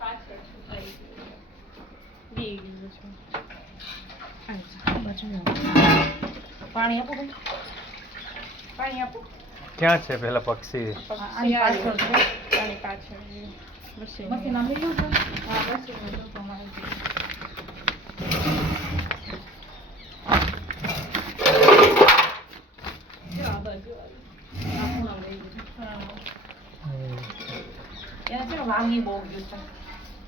પાછળ છુપાઈ બી ગયું છે. પાણી આપો ભાઈ, પાણી આપો. ક્યાં છે પેલા પક્ષી? આની પાછળ છે. આની પાછળ મશીન મશીન આમ લઈ લો તો. હા મશીન જો તમારે જો આ બાજુ આ ખૂણા લઈ લો. એને છે ને વાંગી બહુ ગયું છે.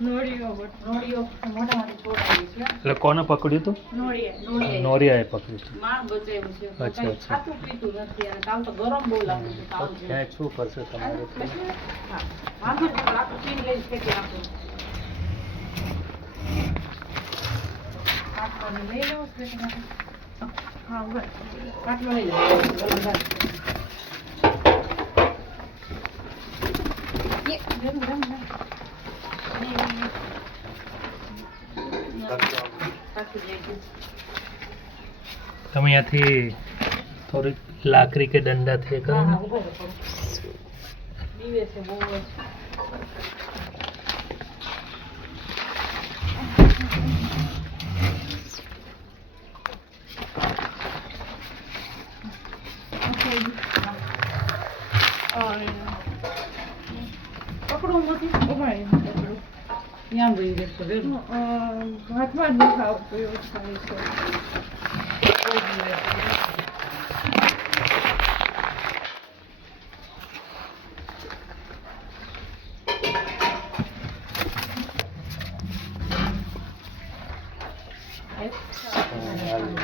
નોળીઓ બટ નોળીઓ મોઢામાંથી છોડાવી છે. એટલે કોને પકડ્યું હતું? નોળીએ નોરિયાએ પકડ્યું હતું. માં બચાવ્યું છે. અચ્છા, કંઈ અચ્છા. ખાતું પીતું નથી અને કાલ તો ગરમ બહુ લાગતું હતું. કાલ જેવું. ક્યાંય શું કરશે તમારે? હા. વાંધો નહીં, આપણે આખું ચીન લઈને ફેંકી નાખું. આટલો લઈ લેવો છે બેટા માટે? હા બસ આટલો લઈ લેવો. એ, ગરમ, ગરમ, ગરમ. પાછું જઈ ગયું. તમે અહીંયાથી થોડીક લાકડી કે દંડાથી કરો હા, ને. હા, ઉભો રહો થોડું. બીવે છે બહુ જ. પકડવું નથી. ઉભાઈ પકડું ત્યાં ભાઈ રહેશે વેલું. હાથમાં જ નથી આવતું એવું થાય છે. બહુ બીવે છે.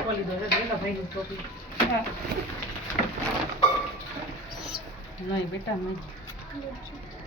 ખોલી દો, વેલા ભાઈની ટોપી. હા નહીં બેટા નહીં.